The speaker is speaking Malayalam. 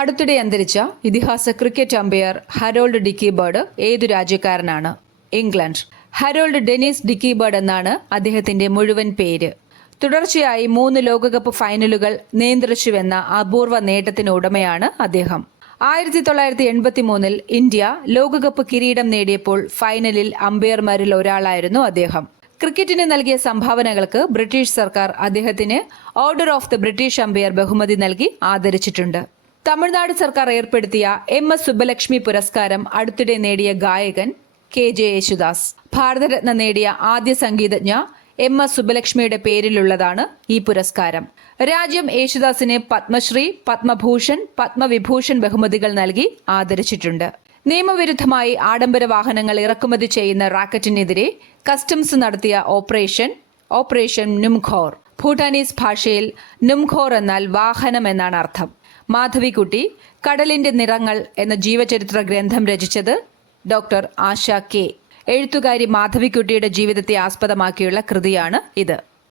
അടുത്തിടെ അന്തരിച്ച ഇതിഹാസ ക്രിക്കറ്റ് അമ്പയർ ഹരോൾഡ് ഡിക്കിബേർഡ് ഏതു രാജ്യക്കാരനാണ്? ഇംഗ്ലണ്ട്. ഹരോൾഡ് ഡെനിസ് ഡിക്കിബേർഡ് എന്നാണ് അദ്ദേഹത്തിന്റെ മുഴുവൻ പേര്. തുടർച്ചയായി 3 ലോകകപ്പ് ഫൈനലുകൾ നിയന്ത്രിച്ചുവെന്ന അപൂർവ നേട്ടത്തിന് ഉടമയാണ് അദ്ദേഹം. 1983 ഇന്ത്യ ലോകകപ്പ് കിരീടം നേടിയപ്പോൾ ഫൈനലിൽ അമ്പയർമാരിൽ ഒരാളായിരുന്നു അദ്ദേഹം. ക്രിക്കറ്റിന് നൽകിയ സംഭാവനകൾക്ക് ബ്രിട്ടീഷ് സർക്കാർ അദ്ദേഹത്തിന് order of the British umpire ബഹുമതി നൽകി ആദരിച്ചിട്ടുണ്ട്. തമിഴ്നാട് സർക്കാർ ഏർപ്പെടുത്തിയ MS സുബ്ബലക്ഷ്മി പുരസ്കാരം അടുത്തിടെ നേടിയ ഗായകൻ KJ യേശുദാസ്. ഭാരതരത്ന നേടിയ ആദ്യ സംഗീതജ്ഞ MS സുബ്ബലക്ഷ്മിയുടെ പേരിലുള്ളതാണ് ഈ പുരസ്കാരം. രാജ്യം യേശുദാസിന് പത്മശ്രീ, പത്മഭൂഷൺ, പത്മവിഭൂഷൺ ബഹുമതികൾ നൽകി ആദരിച്ചിട്ടുണ്ട്. നിയമവിരുദ്ധമായി ആഡംബര വാഹനങ്ങൾ ഇറക്കുമതി ചെയ്യുന്ന റാക്കറ്റിനെതിരെ കസ്റ്റംസ് നടത്തിയ ഓപ്പറേഷൻ നുംഖോർ. ഭൂട്ടാനീസ് ഭാഷയിൽ നുംഖോർ എന്നാൽ വാഹനം എന്നാണ് അർത്ഥം. മാധവിക്കുട്ടി കടലിന്റെ നിറങ്ങൾ എന്ന ജീവചരിത്ര ഗ്രന്ഥം രചിച്ചത് ഡോക്ടർ ആശ K. എഴുത്തുകാരി മാധവിക്കുട്ടിയുടെ ജീവിതത്തെ ആസ്പദമാക്കിയുള്ള കൃതിയാണ് ഇത്.